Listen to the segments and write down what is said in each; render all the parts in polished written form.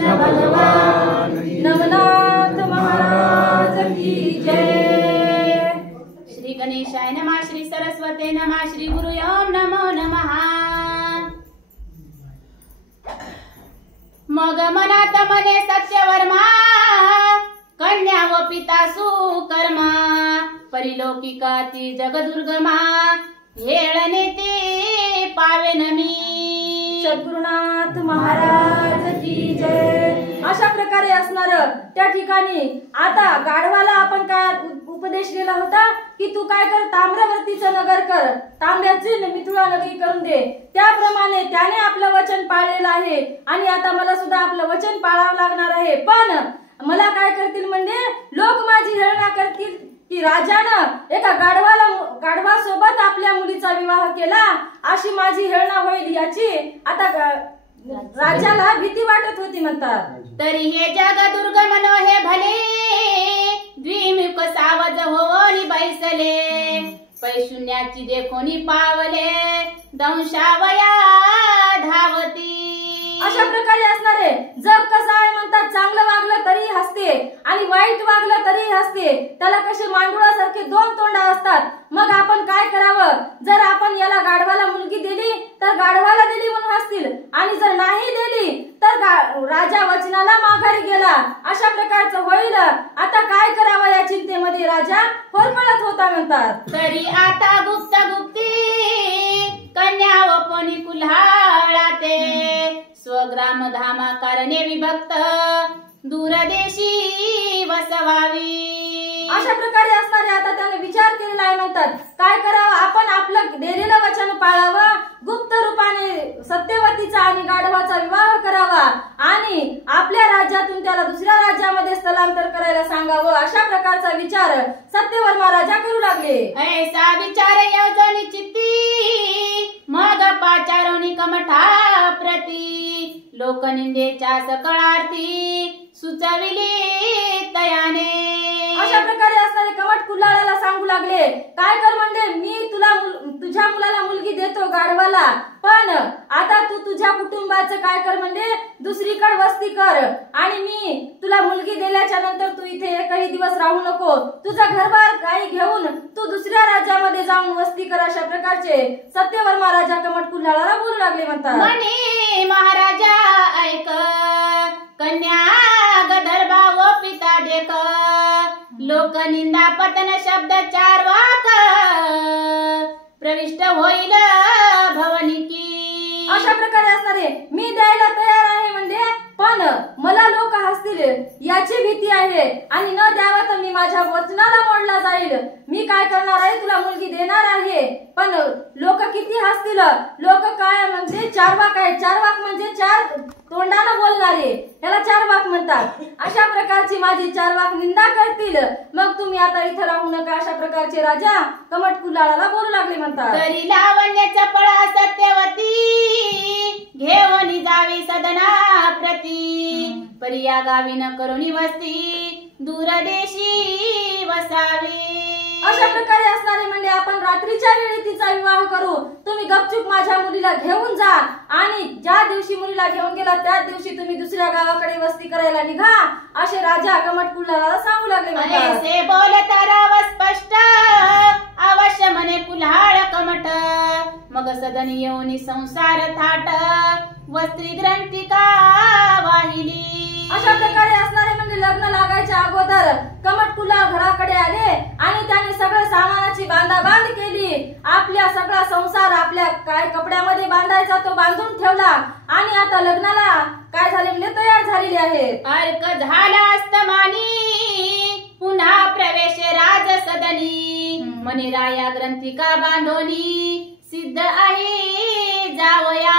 कृष्ण भगवान नवनाथ महाराज की जय। श्री गणेशाय नमः, श्री सरस्वते नमः, श्री गुरुयों नमो नमः। मग मनात मने सत्यवर्मा, कन्या व पिता सुकर्मा, परिलोकिकाती जगदुर्गमा, येळने ते पावेन मी। सद्गुरुनाथ महाराज की जय। अशा प्रकारे असणार त्या ठिकाणी आता गाढवाला आपण काय उपदेश दिला होता की तू काय कर, ताम्रवर्तीचं नगर कर, तांब्याची मिथुळा नगरी करून दे। त्याप्रमाणे त्याने आपलं वचन पाळलेलं आहे आणि आता मला सुद्धा आपलं वचन पाळावं लागणार आहे। पण मला काय करतील म्हणजे लोक माझी हेळना करतील की राजानं एका गाढवासोबत आपल्या मुलीचा विवाह केला, अशी माझी हेळना होईल याची आता राजाला भीती वाटत होती म्हणतात। तरी हे जग दुर्गम नो हे भले, द्विमुख सावज होनी बैसले, पैशून्याची देखोनी पावले, दंशावया धावती। अशा प्रकारे असणारे जग कसं आहे म्हणतात, चांगलं वागलं तरी हसते आणि वाईट वागलं तरी हसते, त्याला कसे मांडुळासारखे दोन तोंड असतात। मग आपण काय करावं, जर आपण याला गाढवाला मुलगी दिली तर गाढवाला दिली म्हणून हसतील आणि जर नाही दिली तर राजा वचनाला माघारी गेला, अशा प्रकारचं होईल। आता काय करावं या चिंतेमध्ये राजा होरपळत होता म्हणतात। तरी आता गुप्त गुप्ती कन्या व कोणी कुल्हाळाते, स्वग्राम धामा कारणे विभक्त, दूरदेशी वसवावी। अशा प्रकारे असणारे आता त्याने विचार केलेला आहे म्हणतात, काय करावं, आपण आपलं दिलेलं वचन पाळावं, गुप्त रूपाने सत्यवतीचा आणि गाढवाचा विवाह करावा आणि आपल्या राज्यातून त्याला दुसऱ्या राज्यामध्ये स्थलांतर करायला सांगावं, अशा प्रकारचा विचार सत्यवर्मा राजा करू लागले। ऐसा विचार योजनी चित्ती, मग पाचारोनी कमठा प्रती, लोकनिंदेच्या सकळार्थी सुचविली तयाने। अशा प्रकारे असणारे कमट कुल्हाळाला सांगू लागले, काय कर म्हणजे मी तुझ्या मुलाला मुलगी देतो गाढवाला, पण आता तू तुझ्या कुटुंबाचं काय कर म्हणजे दुसरीकडे वस्ती कर आणि मी तुला मुलगी दिल्याच्या नंतर तू इथे एकही दिवस राहू नको, तुझा घरबार काही घेऊन तू दुसऱ्या राज्यामध्ये जाऊन वस्ती कर, अशा प्रकारचे सत्यवर्मा राजा कमट कुल्हाळाला बोलू लागले म्हणतात। म्हणे महाराजा ऐक, कन्या गदर्भा व पिता डेक, लोकनिंदा पतन शब्द चार वाक, प्रविष्ट होईल भवनिकी। अशा प्रकारे असणारे मी द्यायला तयार आहे म्हणजे, पण मला लोक हसतील याची भीती आहे आणि न द्यावा तर मी माझ्या वचनाला मोडला जाईल। मी काय करणार आहे, तुला मुलगी देणार आहे, पण लोक किती हसतील, लोक काय म्हणजे चार वाक आहे, चार वाक म्हणजे चार तोंडानं बोलणारे, याला चार वाक म्हणतात। अशा प्रकारची माझी चार वाक निंदा करतील, मग तुम्ही आता इथं राहू नका, अशा प्रकारचे राजा कमट कुल्हाळाला बोलू लागले म्हणतात। तरी लावण्याचा पळा सत्यवती, घेऊन जावी सदना प्रती, परिया गावी न करुणी वस्ती, दूरदेशी वसावी। अशा प्रकारे असणारे म्हणजे आपण रात्रीच्या वेळी तिचा विवाह करू, तुम्ही गपचूप माझ्या मुलीला घेऊन जा आणि ज्या दिवशी मुलीला घेऊन गेला त्याच दिवशी तुम्ही दुसऱ्या गावाकडे वस्ती करायला निघा, असे राजा कमट कुल्हाळाला सांगू लागले म्हणतात। ऐसे बोलत राव स्पष्ट, अवश्य म्हणे कुल्हाळ कमट, मग सदनी येऊनी संसार थाट, वस्त्री ग्रंथिका वाहिली। अशा प्रकारे असणारे म्हणजे लग्न लागायच्या अगोदर कमट कुल्हाळ घराकडे आले आणि त्याने सगळं सामानाची बांधाबांध केली, आपल्या सगळा संसार आपल्या काय कपड्यामध्ये बांधायचा तो बांधून ठेवला आणि आता लग्नाला काय झाले म्हणजे तयार झालेले आहेत। अर्क झाला अस्तमानी, पुन्हा प्रवेश राज सदनी, म्हणे राया ग्रंथिका बांधोनी, सिद्ध आहे जावया।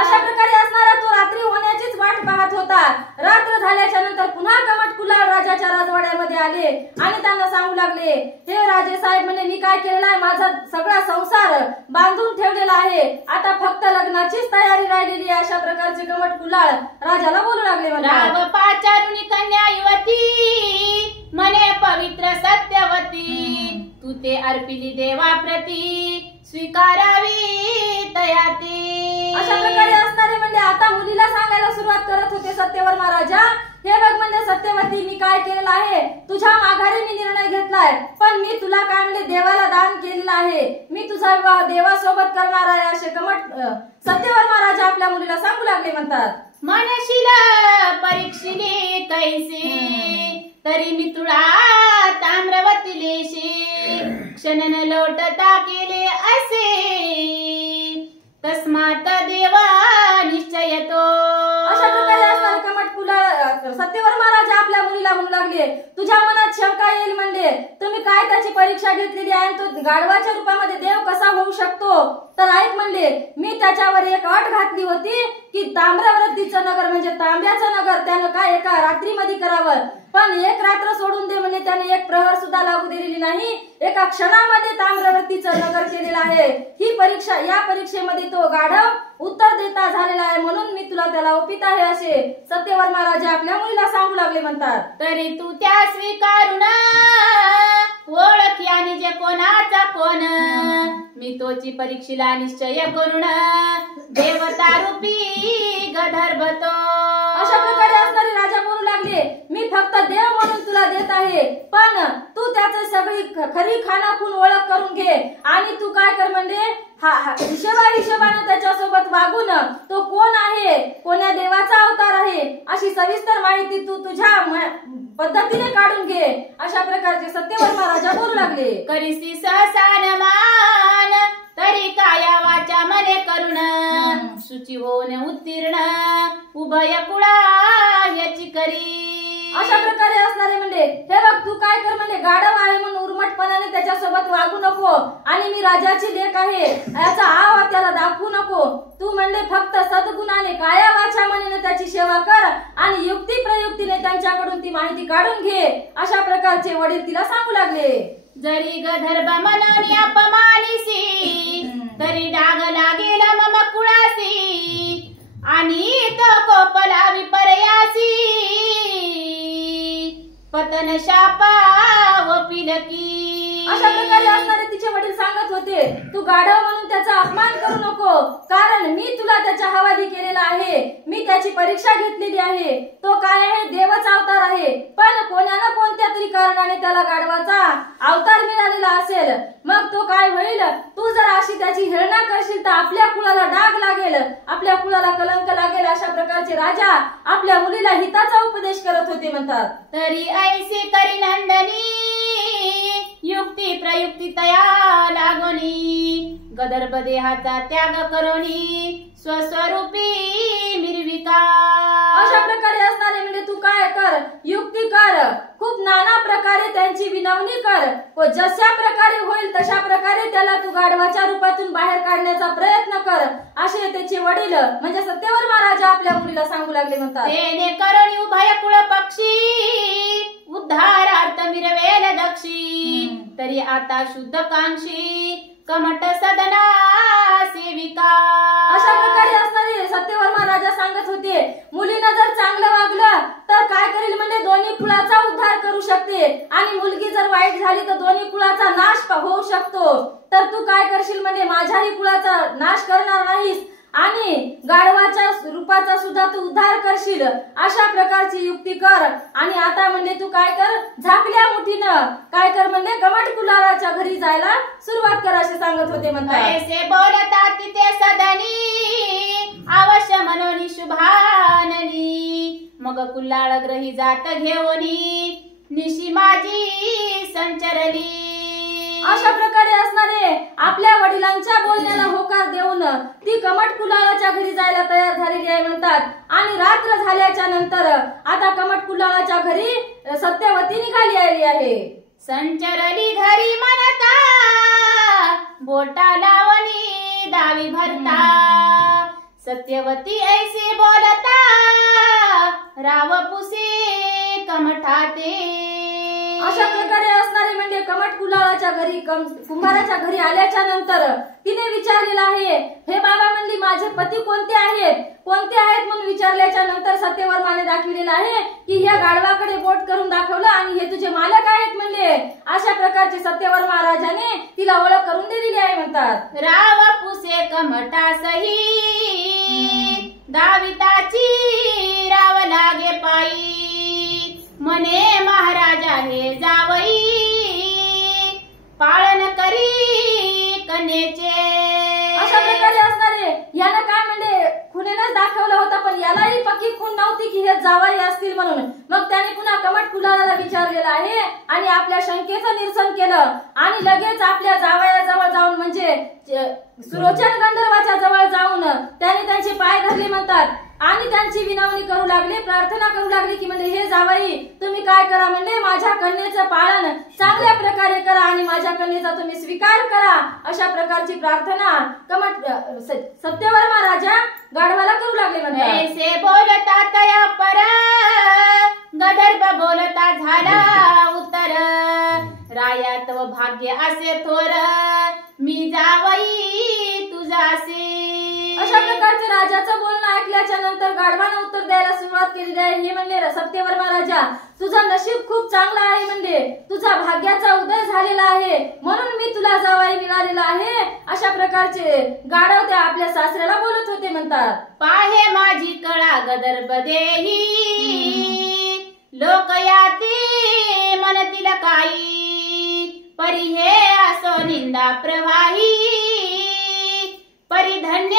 अशा प्रकारे असणारा तो रात्री होण्याचीच वाट पाहत होता। रात्र झाल्याच्या नंतर पुन्हा कमट कुल्हाळ राजाच्या राजवाड्यामध्ये आले आणि त्यांना सांगू लागले, हे राजे साहेब म्हणे मी काय केलेला आहे, माझा सगळा संसार बांधून ठेवलेला आहे, आता फक्त लग्नाचीच तयारी राहिलेली आहे, अशा प्रकारचे कमट कुल्हाळ राजाला बोलू लागले म्हणतात। राव पाचारुनी कन्या युवती, म्हणे पवित्र सत्यवती, तू ते अर्पिली देवा प्रती, स्वीकारावी तयाती। अशा प्रकारे असणारे म्हणले आता मुलीला सांगायला सुरुवात करत होते सत्यवर्मा राजा. हे बघ म्हणले सत्यवती, मी काय केलेलं आहे, तुझ्या माघारी मी निर्णय घेतलाय, पण मी तुला काय म्हणले देवाला दान केलेलं आहे, मी तुझा विवाह देवासोबत करणार आहे, असे कमट सत्यवर्मा राजा आपल्या मुलीला सांगू लागले. म्हणतात मनशिला परीक्षिले कैसे, तरी मी तुला ताम्रवती लेशी, क्षणन लोटता केले असे, तस्मात देवा निश्चयतो. अशा प्रकारे असणारे कमट सत्यवर्मा राजा आपल्या मुलीला म्हणू लागले, तुझ्या मनात शंका येईल म्हणले, तुम्ही काय त्याची परीक्षा घेतलेली आहे, तो गाढवाच्या रूपामध्ये देव कसा होऊ शकतो. तर ऐक म्हणले, मी त्याच्यावर एक अट घातली होती की ताम्रवतीचं नगर म्हणजे तांब्याचं नगर त्यानं काय एका रात्रीमध्ये करावं, पण एक रात्र सोडून दे म्हणजे त्याने एक प्रहर सुद्धा लागू दिलेली नाही, एका क्षणामध्ये ताम्रवतीचं नगर केलेलं आहे. ही परीक्षा, या परीक्षेमध्ये तो गाढव उत्तर देता झालेला आहे, म्हणून मी तुला त्याला ओपित आहे, असे सत्यवर्मा राजा आपल्या मुलीला सांगू लागले. म्हणतात तरी तू त्या स्वीकारून ओळखी आणि जे कोणाचा कोण, मी तोची परीक्षेला निश्चय करून देवता रूपी गधर्भतो. अशा प्रकारे असणारे राजा बोलू लागले, मी फक्त देव म्हणून तुला देत आहे, पण तू त्याची सगळी खरी खानाखून ओळख करून घे आणि तू काय कर म्हणजे हिशोबानं त्याच्यासोबत वागून तो कोण आहे, कोण्या देवाचा अवतार आहे, अशी सविस्तर माहिती तू तुझ्या पद्धतीने काढून घे. अशा प्रकारचे सत्यवर्मा राजा बोलू लागले. करीसी सहसान मान, तरी काया वाचा मने करुण, शुची होऊन उत्तीर्ण उभय कुळा याची करी. अशा प्रकारे असणारे म्हणजे हे बघ, तू काय कर म्हणजे गाढव आहे म्हणून उर्मटपणाने त्याच्यासोबत वागू नको आणि मी राजाची लेक आहे याचा आव त्याला दाखवू नको. तू म्हणले फक्त सद्गुणाने काया वाचा मनेने त्याची सेवा कर आणि युक्ती प्रयुक्तीने त्यांच्याकडून ती माहिती काढून घे. अशा प्रकारचे वडील तिला सांगू लागले. जरी गधर्भ मनोनी अपमानिसी, तरी डाग लागेल मम कुळासी, आणि तो कोपला विपर्यासी, पतन शापा व पिलकी. अशा प्रकारे असणारे तिचे वडील सांगत होते, तू गाढव म्हणून त्याचा अपमान करू नको, कारण मी तुला त्याच्या हवाली केलेला आहे, मी त्याची परीक्षा घेतलेली आहे, तो काय आहे देवाचा अवतार आहे, पण कोणाला कोणत्या तरी कारणाने त्याला गाढवाचा अवतार मिळालेला असेल, मग तो काय होईल, तू जर अशी त्याची हेळना करशील तर आपल्या कुळाला डाग लागेल, आपल्या कुळाला कलंक लागेल. अशा प्रकारचे राजा आपल्या मुलीला हिताचा उपदेश करत होते. म्हणतात तरी ऐसे करी नंदनी, युक्ती प्रयुक्ती तया लागोनी, गदर्भ देहाचा त्याग करोनी, स्वस्वरूपी मिरविका. अशा प्रकारे असणारे म्हणजे तू काय कर, युक्ती कर, खूप नाना प्रकारे त्यांची विनवणी कर व जशा प्रकारे होईल तशा प्रकारे त्याला तू गाढवाच्या रूपातून बाहेर काढण्याचा प्रयत्न कर, असे त्याचे वडील म्हणजे सत्यवर्मा राजा आपल्या मुलीला सांगू लागले. म्हणतात तेने करोनी उभय कुळ पक्षी, उद्धारार्थ मिरवेल दक्षी, तरी आता शुद्ध कांक्षी कमट सदना सेविका. अशा प्रकारे असणारे सत्यवर्मा राजा सांगत होते, मुलीनं जर चांगलं वागलं तर काय करेल म्हणजे दोन्ही कुळाचा उद्धार करू शकते, आणि मुलगी जर वाईट झाली तर दोन्ही कुळाचा नाश होऊ शकतो. तर तू काय करशील म्हणजे माझ्याही कुळाचा नाश करणार नाहीस आणि गाढवाच्या रूपाचा सुद्धा तू उद्धार करशील, अशा प्रकारची युक्ती कर. आणि आता म्हणजे तू काय कर, झाकल्या मुठीनं काय कर म्हणजे गमट कुलाराच्या घरी जायला सुरुवात कर, असे सांगत होते. म्हणतात ऐसे बोलता तिथे सदनी, अवश्य मनोनी शुभाननी, मग कुल्लाळ ग्रही जात घेऊनी, निशी माझी संचरली. अशा प्रकारे असणारे आपल्या वडिलांच्या बोलण्याला होकार देऊन ती कमट कुलाळाच्या घरी जायला तयार झालेली आहे. म्हणतात आणि रात्र झाल्याच्या नंतर आता कमट कुलाळाच्या घरी सत्यवती निघाली आली आहे. संचरली घरी म्हणता, बोटा लावणी दावी भरता, सत्यवती ऐसे बोलता, राव पुसे कमठाते. अशा प्रकारे असणारे म्हणजे कमट कुलाळाच्या घरी कुंभाराच्या घरी आल्याच्या नंतर तिने विचारलेलं आहे, हे बाबा म्हणली माझे पती कोणते आहेत म्हणून विचारल्याच्या नंतर सत्यवर्माने दाखविलेलं आहे की ह्या गाढवाकडे बोट करून दाखवलं आणि हे तुझे मालक आहेत म्हणले. अशा प्रकारचे सत्यवर्मा राजाने तिला ओळख करून दिलेली आहे. म्हणतात राव पुसे कमटा सही, दाविताची राव लागे पायी म्हणे महाराजा हे जावई पाळन करी कन्येचे. अशा प्रकारे असणारे यानं काय म्हणजे खुनेलाच दाखवलं होतं, पण यालाही पक्की खून नव्हती की हे जावई असतील म्हणून. मग त्याने पुन्हा कमट फुलाला विचारलेलं आहे आणि आपल्या शंकेचं निरसन केलं आणि लगेच आपल्या जावयाजवळ जाऊन म्हणजे सुलोचन गंधर्वाच्या जवळ जाऊन त्याने त्यांचे पाय धरले म्हणतात आणि त्यांची विनवणी करू लागले, प्रार्थना करू लागले की म्हणजे हे जावई तुम्ही काय करा म्हणजे माझ्या कन्येचं पालन चांगल्या प्रकारे करा आणि माझ्या कन्येचा तुम्ही स्वीकार करा. अशा प्रकारची प्रार्थना कमट सत्यवर्मा राजा गाढवाला करू लागले म्हणतात. ऐसे बोलता तया पर गदर्भ बोलता झाला उतर राया तव भाग्य असे थोर मी जावई तुझासे. अशा प्रकारचे राजाचं बोलणं ऐकल्याच्या नंतर गाढवानं उत्तर द्यायला सुरुवात केलेली आहे. हे म्हणले सत्यवर्मा राजा तुझं नशीब खूप चांगलं आहे, म्हणजे तुझा भाग्याचा उदय झालेला आहे म्हणून मी तुला जावई मिळालेला आहे. अशा प्रकारचे गाढव ते आपल्या सासऱ्याला बोलत होते म्हणतात. पाहे माझी कळा गदर्भ देही लोक याती म्हणतील काही परी हे असो निंदा प्रवाही परी धन्य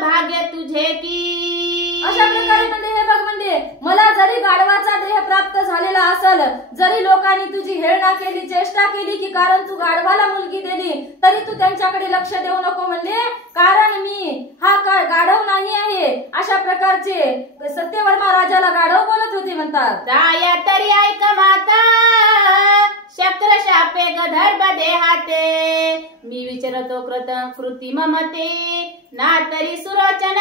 भाग्य तुझे की. अशा प्रकारे म्हणजे हे बघ म्हणजे मला जरी गाढवाचा देह प्राप्त झालेला असेल, जरी लोकांनी तुझी हेळना केली, चेष्टा केली की कारण तू गाढवाला मुलगी दिली, तरी तू त्यांच्याकडे लक्ष देऊ नको म्हणले, कारण मी हा गाढव नाही आहे. अशा प्रकारचे सत्यवर्मा राजाला गाढव बोलत होते म्हणतात. राया तरी ऐक माता शक्र शापे गधर्भ देहाते मी विचारतो कृती ममते ना तरी सुरोचन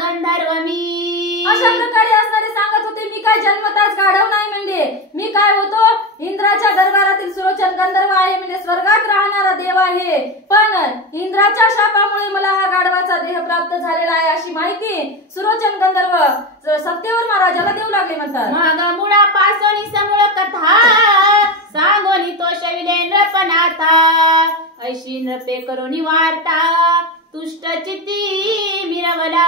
गंधर्व मी. अशा प्रकारे असणारे सांगत होते मी काय जन्मताच गाढव नाही म्हणजे मी काय होतो इंद्राच्या दरबारातील सुरोचन गंधर्व आहे, म्हणजे स्वर्गात राहणारा देव आहे, पण इंद्राच्या शापामुळे मला हा गाढवाचा देह प्राप्त झालेला आहे अशी माहिती सुरोचन गंधर्व सत्यवर्मा राजाला देऊ लागले म्हणतात. मग मुळापासून समूळ कथा सांगोनी तो शविलेंद्र पनाथा ऐशी नृपे करुणी वार्ता तुष्ट चित्ती मिरवला.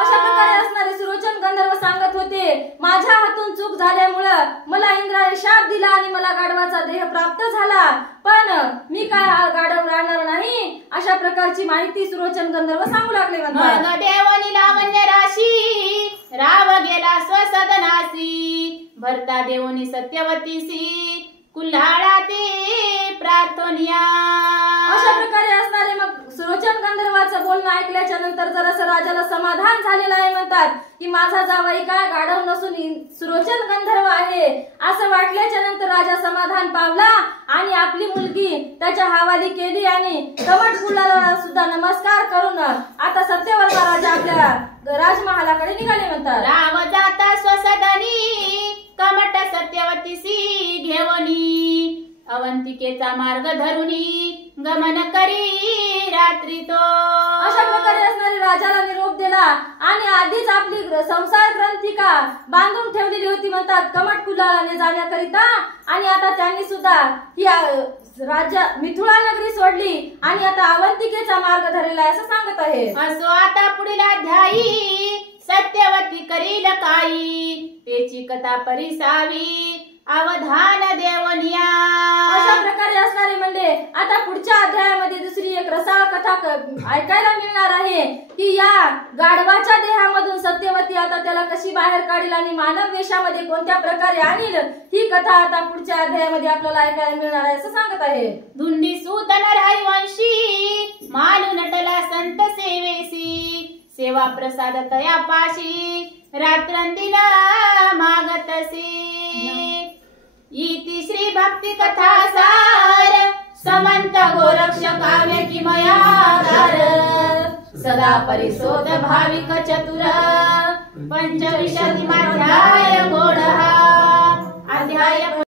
अशा प्रकारे असणारे सुरोचन गंधर्व सांगत होते माझ्या हातून चूक झाल्यामुळे मला इंद्राने शाप दिला आणि मला गाढवाचा देह प्राप्त झाला, पण मी काय हा गाढव राहणार नाही. अशा प्रकारची माहिती सुरोचन गंधर्व सांगू लागले म्हणतात. मग देवनी लावण्य राशी राव गेला स्वसदनासी भरता देवनी सत्यवतीसी कुल्हाळा ते प्रार्थनिया. अशा प्रकारे असणारे मग सुरोचन गंधर्वाचं बोलणं ऐकल्याच्या नंतर जरासं राजाला समाधान झालेलं आहे म्हणतात की माझा जावई काय गाढव नसून सुरोचन गंधर्व आहे असं वाटल्याच्या नंतर राजा समाधान पावला आणि आपली मुलगी त्याच्या हवाली केली आणि कमट फुलाला सुद्धा नमस्कार करून आता सत्यवर्मा राजा आपल्या राजमहालाकडे निघाले म्हणतात. राव जाता स्वसदनी कमट सत्यवतीसी घेवनी अवंतिकेचा मार्ग धरुनी गमन करी रात्री तो. अशा प्रकारे असणारे राजाला निरोप दिला आणि आधीच आपली संसार ग्रंथिका बांधून ठेवलेली होती म्हणतात कमट कुलाने जाण्याकरिता, आणि आता त्यांनी सुद्धा ही राज्य मिथुळा नगरी सोडली आणि आता अवंतिकेचा मार्ग धरलेला आहे असं सांगत आहे. असो आता पुढील अध्यायी सत्यवती करील काही त्याची कथा परिसावी अवधान देवनिया. अशा प्रकारे असणारे म्हणजे आता पुढच्या अध्यायामध्ये दुसरी एक रसाळ कथा ऐकायला मिळणार आहे की या गाढवाच्या देहामधून सत्यवती आता त्याला कशी बाहेर काढील आणि मानव वेशामध्ये कोणत्या प्रकारे आणील, ही कथा आता पुढच्या अध्यायामध्ये आपल्याला ऐकायला मिळणार आहे असं सांगत आहे. धुंडी सूतन हरिवंशी मालू नटला संत सेवेसी सेवा प्रसाद तयापाशी रात्रंदिन मागतसी. इति श्री भक्ति कथा सार समंत गोरक्ष काव्य किमयागार सदा परिशोध भाविक चतुर पंचविंशतिमाध्याय गोढ. अध्याय